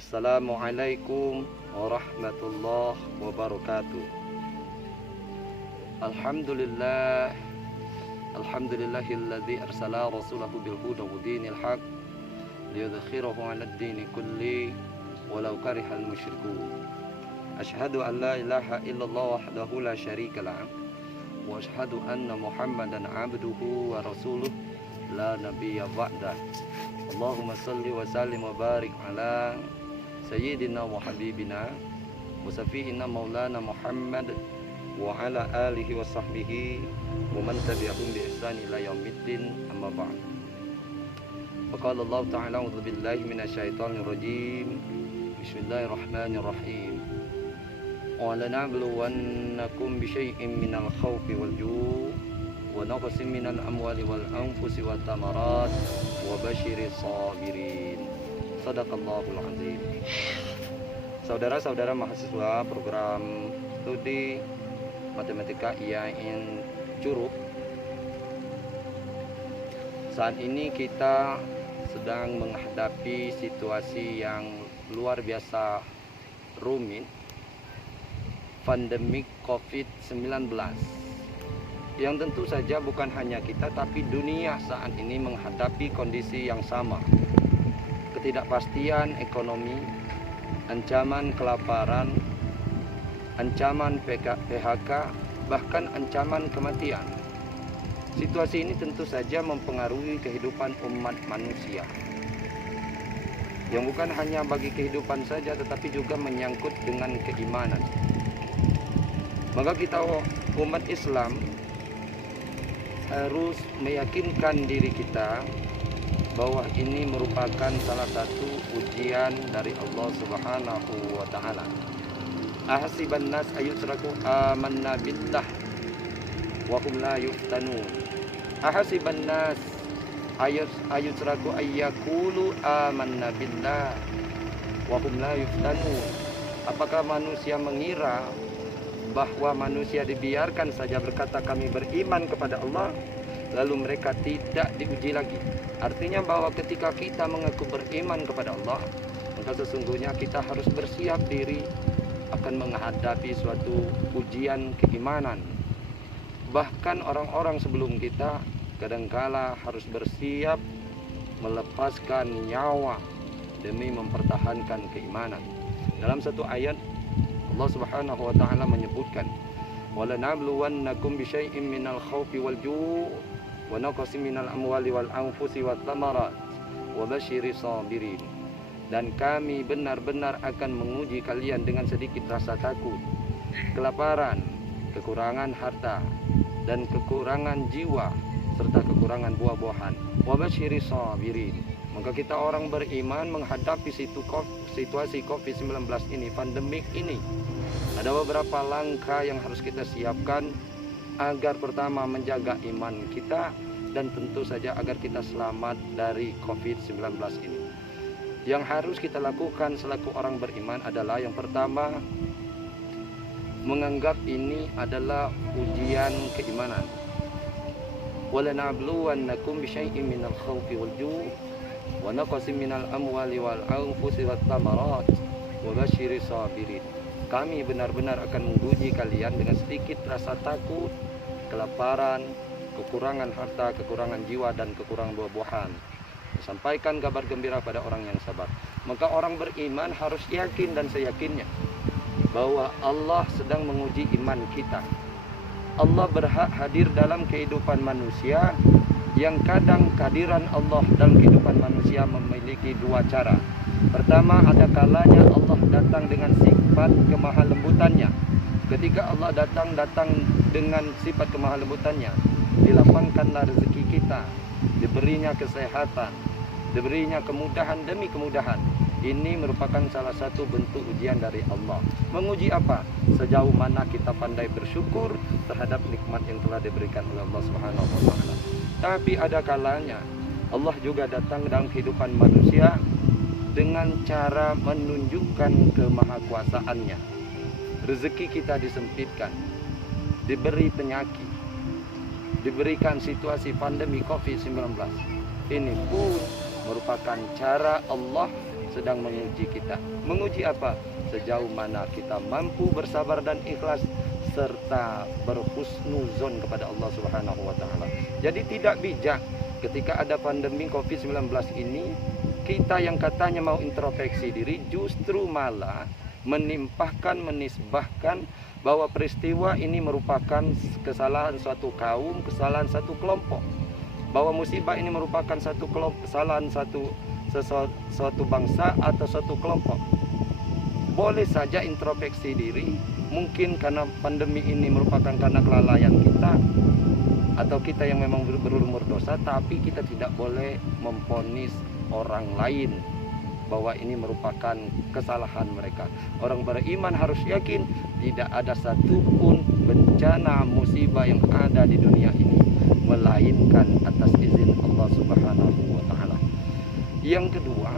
Assalamualaikum warahmatullahi wabarakatuh. Alhamdulillah, alhamdulillahilladzi arsala rasulahu bil huda wa dinil haq liyudhhirahu 'alad dini kulli walau karihal musyrikun. Asyhadu an la ilaha illallah wahdahu la syarikalah wa asyhadu anna Muhammadan 'abduhu wa rasuluh la nabiyya ba'dah. Allahumma salli wa sallim wa barik ala sayyidina wa habibina wa safihina maulana Muhammad wa ala alihi wa sahbihi wa man tabi'ahum bi ihsan ila yaumiddin, amma ba'd. Faqala Allah ta'ala a'udzu billahi minasyaitonir rajim. Bismillahirrahmanirrahim. Wa lanabluwannakum bi syai'in minal khawfi wal ju' wa naqsin minal amwali wal anfusi wat thamarat wa basyiris sabirin. Shadaqallahul azim. Saudara-saudara mahasiswa program studi matematika IAIN Curug, saat ini kita sedang menghadapi situasi yang luar biasa rumit, pandemik COVID-19, yang tentu saja bukan hanya kita tapi dunia saat ini menghadapi kondisi yang sama. Ketidakpastian ekonomi, ancaman kelaparan, ancaman PHK, bahkan ancaman kematian. Situasi ini tentu saja mempengaruhi kehidupan umat manusia, yang bukan hanya bagi kehidupan saja tetapi juga menyangkut dengan keimanan. Maka kita umat Islam harus meyakinkan diri kita bahwa ini merupakan salah satu ujian dari Allah Subhanahu wa taala. Ahasiban nas ayutraku amanna billah wa hum la yuftanun. Ahasiban nas ayutraku ayyakulu amanna billah wa hum la yuftanun. Apakah manusia mengira bahwa manusia dibiarkan saja berkata kami beriman kepada Allah, lalu mereka tidak diuji lagi? Artinya bahwa ketika kita mengaku beriman kepada Allah, maka sesungguhnya kita harus bersiap diri akan menghadapi suatu ujian keimanan. Bahkan orang-orang sebelum kita kadangkala harus bersiap melepaskan nyawa demi mempertahankan keimanan. Dalam satu ayat Allah Subhanahu wa taala menyebutkan, "Walanabluwannakum bisyai'in minal khawfi wal ju' wa naqsin minal amwali wal anfusi wat thamarat wa basyiris sabirin." Dan kami benar-benar akan menguji kalian dengan sedikit rasa takut, kelaparan, kekurangan harta, dan kekurangan jiwa, serta kekurangan buah-buahan. Wa basyiris sabirin. Maka kita orang beriman menghadapi situasi COVID-19 ini, pandemik ini, ada beberapa langkah yang harus kita siapkan agar pertama menjaga iman kita dan tentu saja agar kita selamat dari COVID-19 ini. Yang harus kita lakukan selaku orang beriman adalah yang pertama, menganggap ini adalah ujian keimanan. Walanabluwannakum bisyai'in minal khawfi wal ju' wa naqsin minal amwali wal anfusi wat thamarat wa basyiris sabirin. Kami benar-benar akan menguji kalian dengan sedikit rasa takut, kelaparan, kekurangan harta, kekurangan jiwa, dan kekurangan buah-buahan. Sampaikan kabar gembira pada orang yang sabar. Maka orang beriman harus yakin dan seyakinnya bahwa Allah sedang menguji iman kita. Allah berhak hadir dalam kehidupan manusia, yang kadang kehadiran Allah dalam kehidupan manusia memiliki dua cara. Pertama, ada kalanya Allah datang dengan sifat kemahalembutannya. Ketika Allah datang dengan sifat kemahalembutannya, dilapangkanlah rezeki kita, diberinya kesehatan, diberinya kemudahan demi kemudahan. Ini merupakan salah satu bentuk ujian dari Allah. Menguji apa? Sejauh mana kita pandai bersyukur terhadap nikmat yang telah diberikan oleh Allah Subhanahu wa taala. Tapi ada kalanya Allah juga datang dalam kehidupan manusia dengan cara menunjukkan kemahakuasaannya. Rezeki kita disempitkan, diberi penyakit, diberikan situasi pandemi COVID-19. Ini pun merupakan cara Allah sedang menguji kita. Menguji apa? Sejauh mana kita mampu bersabar dan ikhlas serta berhusnuzon kepada Allah Subhanahu wa taala. Jadi tidak bijak ketika ada pandemi Covid-19 ini, kita yang katanya mau introspeksi diri justru malah menisbahkan bahwa peristiwa ini merupakan kesalahan suatu kaum, kesalahan satu kelompok, bahwa musibah ini merupakan kesalahan suatu bangsa atau suatu kelompok. Boleh saja introspeksi diri, mungkin karena pandemi ini merupakan karena kelalaian kita atau kita yang memang berumur dosa, tapi kita tidak boleh memvonis orang lain bahwa ini merupakan kesalahan mereka. Orang beriman harus yakin tidak ada satupun bencana musibah yang ada di dunia ini melainkan atas izin Allah Subhanahu wa taala. Yang kedua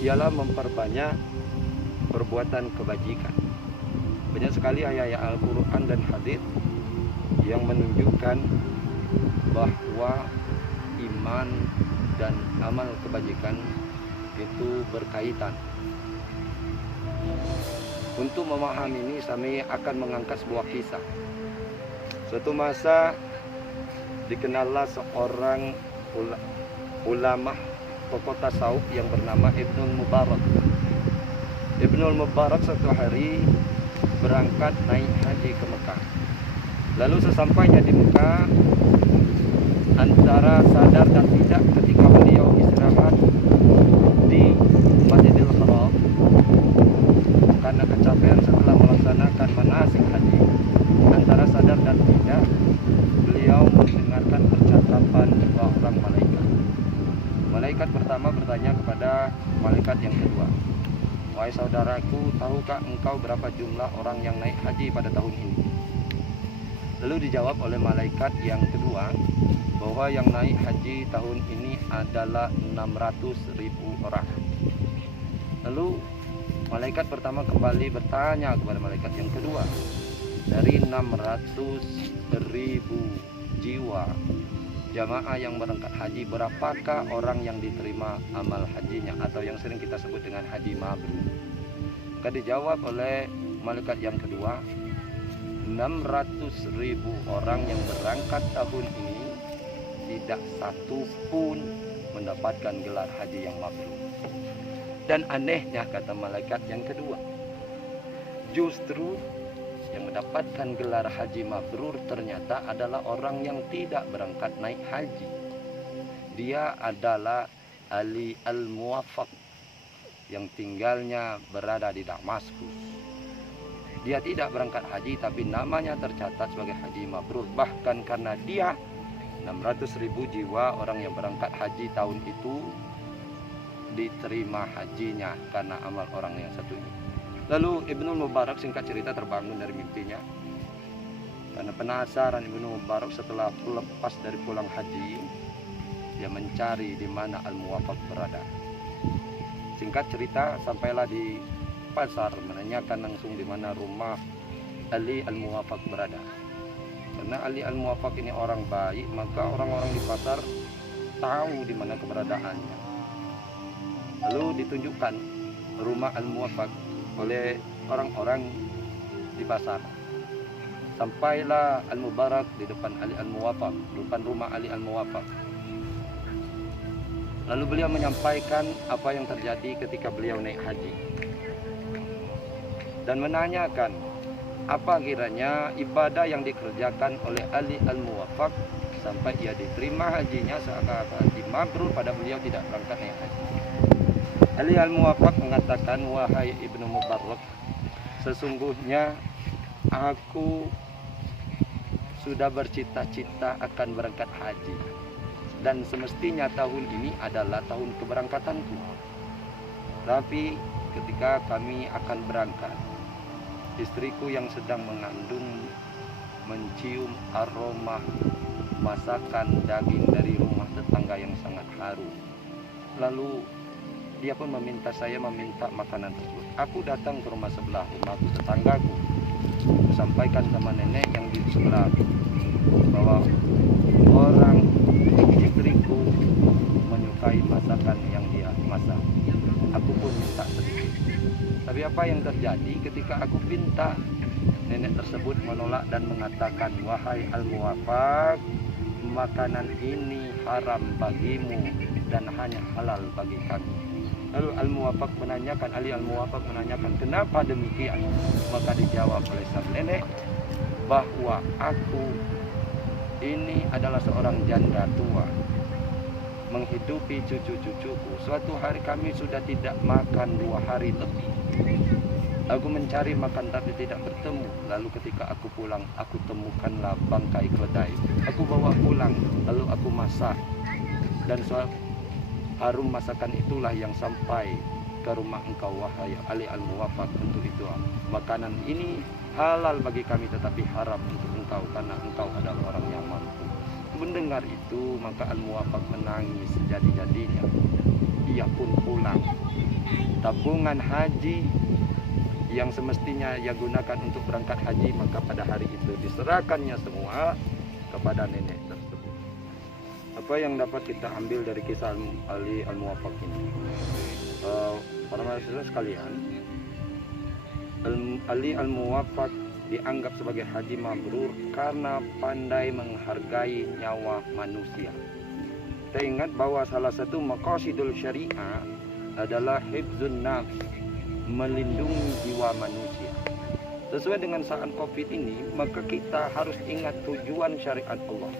ialah memperbanyak perbuatan kebajikan. Banyak sekali ayat-ayat Al-Qur'an dan hadis yang menunjukkan bahwa iman dan amal kebajikan itu berkaitan. Untuk memahami ini, kami akan mengangkat sebuah kisah. Suatu masa dikenallah seorang ulama tokoh tasawuf yang bernama Ibnul Mubarak. Ibnul Mubarak suatu hari berangkat naik haji ke Mekah. Lalu sesampainya di Mekah, antara sadar dan tidak ketika beliau istirahat di Masjidil Haram karena kecapean setelah melaksanakan manasik haji, antara sadar dan tidak beliau mendengarkan percakapan dua orang malaikat. Malaikat pertama bertanya kepada malaikat yang kedua, "Wahai saudaraku, tahukah engkau berapa jumlah orang yang naik haji pada tahun ini?" Lalu dijawab oleh malaikat yang kedua bahwa yang naik haji tahun ini adalah 600.000 orang. Lalu malaikat pertama kembali bertanya kepada malaikat yang kedua, dari 600.000 jiwa jamaah yang berangkat haji, berapakah orang yang diterima amal hajinya atau yang sering kita sebut dengan haji mabrur? Maka dijawab oleh malaikat yang kedua, 600.000 orang yang berangkat tahun ini tidak satu pun mendapatkan gelar haji yang mabrur. Dan anehnya, kata malaikat yang kedua, justru yang mendapatkan gelar haji mabrur ternyata adalah orang yang tidak berangkat naik haji. Dia adalah Ali Al-Muwaffaq yang tinggalnya berada di Damaskus. Dia tidak berangkat haji tapi namanya tercatat sebagai haji mabrur. Bahkan karena dia 600.000 jiwa orang yang berangkat haji tahun itu diterima hajinya karena amal orang yang satu ini. Lalu Ibnul Mubarak singkat cerita terbangun dari mimpinya. Karena penasaran, Ibnul Mubarak setelah lepas dari pulang haji, dia mencari di mana Al-Muwaffaq berada. Singkat cerita, sampailah di pasar menanyakan langsung di mana rumah Ali Al-Muwaffaq berada. Karena Ali Al-Muwaffaq ini orang baik, maka orang-orang di pasar tahu di mana keberadaannya. Lalu ditunjukkan rumah Al-Muwaffaq oleh orang-orang di pasar. Sampailah Al-Mubarak di depan Ali Al-Muwaffaq, depan rumah Ali Al-Muwaffaq. Lalu beliau menyampaikan apa yang terjadi ketika beliau naik haji dan menanyakan apa kiranya ibadah yang dikerjakan oleh Ali Al-Muwaffaq sampai ia diterima hajinya seakan-akan haji mabrur pada beliau tidak berangkat naik haji. Ali Al-Muwaffaq mengatakan, "Wahai Ibnu Mubarak, sesungguhnya aku sudah bercita-cita akan berangkat haji dan semestinya tahun ini adalah tahun keberangkatanku. Tapi ketika kami akan berangkat, istriku yang sedang mengandung mencium aroma masakan daging dari rumah tetangga yang sangat harum. Lalu dia pun meminta saya meminta makanan tersebut. Aku datang ke rumah sebelah, rumahku tetanggaku. Aku sampaikan sama nenek yang di sebelah bahwa orang istriku menyukai masakan yang dia masak. aku pun minta sedikit. Tapi apa yang terjadi ketika aku minta, nenek tersebut menolak dan mengatakan, wahai Al-Muwaffaq, makanan ini haram bagimu dan hanya halal bagi kami. Lalu Ali Al-Muwaffaq menanyakan, kenapa demikian? Maka dijawab oleh sang nenek bahwa aku ini adalah seorang janda tua, menghidupi cucu-cucuku. Suatu hari kami sudah tidak makan 2 hari lebih. Aku mencari makan tapi tidak bertemu. Lalu ketika aku pulang, aku temukanlah bangkai keledai. Aku bawa pulang, lalu aku masak. Dan harum masakan itulah yang sampai ke rumah engkau, wahai Ali Al-Muwaffaq. Untuk itu makanan ini halal bagi kami tetapi haram untuk engkau karena engkau adalah orang yang mampu. Mendengar itu maka Al-Muwaffaq menangis sejadi-jadinya. Ia pun pulang. Tabungan haji yang semestinya ia gunakan untuk berangkat haji, maka pada hari itu diserahkannya semua kepada nenek tersebut. Apa yang dapat kita ambil dari kisah Ali Al-Muwaffaq ini? Para mahasiswa sekalian, Ali Al-Muwaffaq dianggap sebagai haji mabrur karena pandai menghargai nyawa manusia. Kita ingat bahwa salah satu maqasidul syariah adalah hifdzun nafs, melindungi jiwa manusia. Sesuai dengan saat Covid ini, maka kita harus ingat tujuan syariat Allah.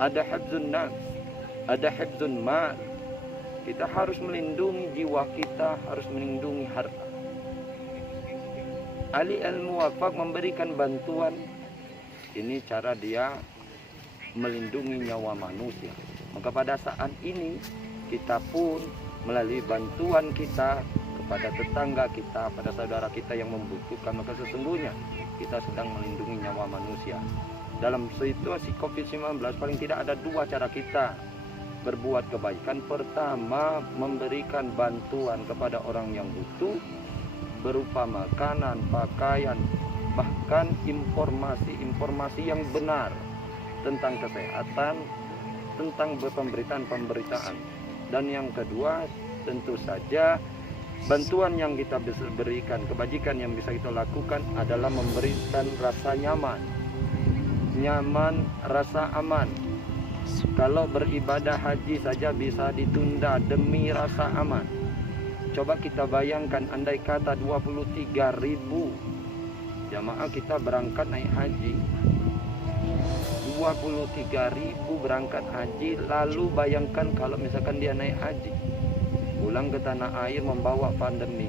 Ada hifdzun nafs, ada hifdzun mal. Kita harus melindungi jiwa kita, harus melindungi harta. Ali Al-Muwaffaq memberikan bantuan. Ini cara dia melindungi nyawa manusia. Maka pada saat ini kita pun melalui bantuan kita kepada tetangga kita, pada saudara kita yang membutuhkan, maka sesungguhnya kita sedang melindungi nyawa manusia. Dalam situasi COVID-19 paling tidak ada 2 cara kita berbuat kebaikan. Pertama, memberikan bantuan kepada orang yang butuh berupa makanan, pakaian, bahkan informasi-informasi yang benar tentang kesehatan, tentang pemberitaan. Dan yang kedua, tentu saja bantuan yang kita bisa berikan, kebajikan yang bisa kita lakukan adalah memberikan rasa nyaman, rasa aman. Kalau beribadah haji saja bisa ditunda demi rasa aman. Coba kita bayangkan, andai kata 23.000 jamaah kita berangkat naik haji, 23.000 berangkat haji. Lalu bayangkan kalau misalkan dia naik haji, pulang ke tanah air membawa pandemi,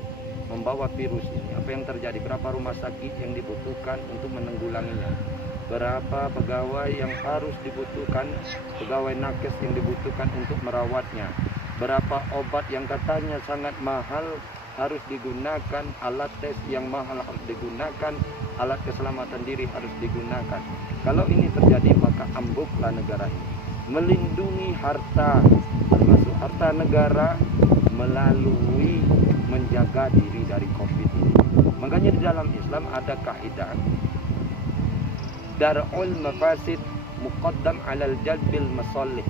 membawa virus ini, apa yang terjadi? Berapa rumah sakit yang dibutuhkan untuk menanggulanginya? Berapa pegawai yang harus dibutuhkan, pegawai nakes yang dibutuhkan untuk merawatnya? Berapa obat yang katanya sangat mahal harus digunakan, alat tes yang mahal harus digunakan, alat keselamatan diri harus digunakan. Kalau ini terjadi maka ambuklah negara ini. Melindungi harta, termasuk harta negara, melalui menjaga diri dari COVID ini. Makanya di dalam Islam ada kaidah dar'ul mafasid muqaddam 'alal jalbil masalih.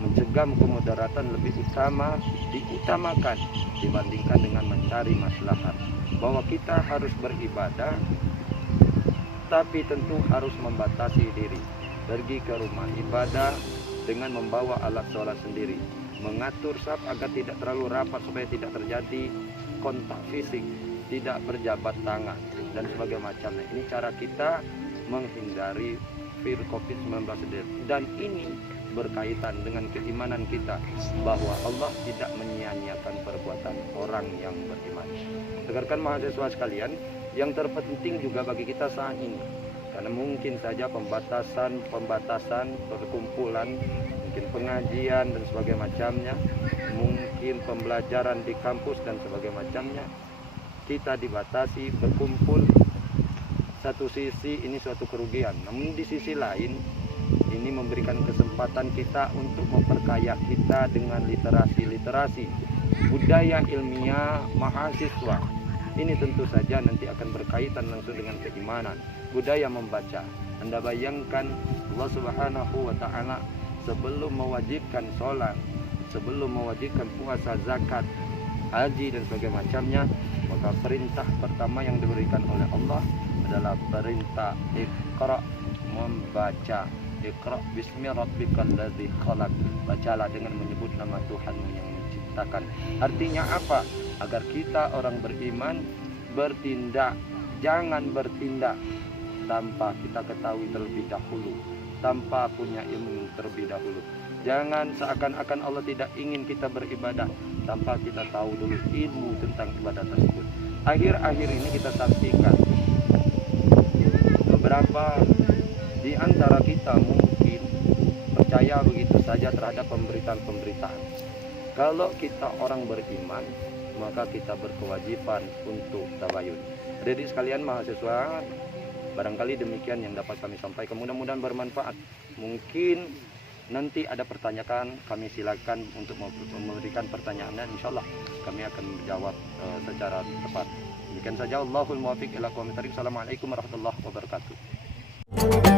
Mencegah kemudaratan lebih diutamakan dibandingkan dengan mencari maslahat. Bahwa kita harus beribadah tapi tentu harus membatasi diri. Pergi ke rumah ibadah dengan membawa alat sholat sendiri, mengatur saf agar tidak terlalu rapat supaya tidak terjadi kontak fisik, tidak berjabat tangan dan sebagainya macamnya. Ini cara kita menghindari virus COVID-19 sendiri. Dan ini berkaitan dengan keimanan kita bahwa Allah tidak menyia-nyiakan perbuatan orang yang beriman. Dengarkan mahasiswa sekalian, yang terpenting juga bagi kita saat ini, karena mungkin saja pembatasan perkumpulan, mungkin pengajian dan sebagainya macamnya, mungkin pembelajaran di kampus dan sebagainya macamnya, kita dibatasi berkumpul. Satu sisi ini suatu kerugian, namun di sisi lain ini memberikan kesempatan kita untuk memperkaya kita dengan literasi budaya ilmiah mahasiswa. Ini tentu saja nanti akan berkaitan langsung dengan keimanan, budaya membaca. Anda bayangkan Allah Subhanahu wa Ta'ala sebelum mewajibkan sholat, sebelum mewajibkan puasa, zakat, haji dan sebagainya macamnya, maka perintah pertama yang diberikan oleh Allah adalah perintah Iqra, membaca. Iqra bismi rabbikal ladzi khalaq. Bacalah dengan menyebut nama Tuhanmu yang menciptakan. Artinya apa? Agar kita orang beriman bertindak, jangan bertindak tanpa kita ketahui terlebih dahulu, tanpa punya ilmu terlebih dahulu. Jangan seakan-akan Allah tidak ingin kita beribadah tanpa kita tahu dulu ilmu tentang ibadah tersebut. Akhir-akhir ini kita saksikan beberapa di antara kita mungkin percaya begitu saja terhadap pemberitaan-pemberitaan. Kalau kita orang beriman, maka kita berkewajiban untuk tabayun. Jadi sekalian mahasiswa, barangkali demikian yang dapat kami sampaikan. Mudah-mudahan bermanfaat. Mungkin nanti ada pertanyaan, kami silakan untuk memberikan pertanyaannya. Insyaallah kami akan menjawab secara tepat. Demikian saja. Allahul muwaffiq ila aqwamit thoriq. Assalamualaikum warahmatullahi wabarakatuh.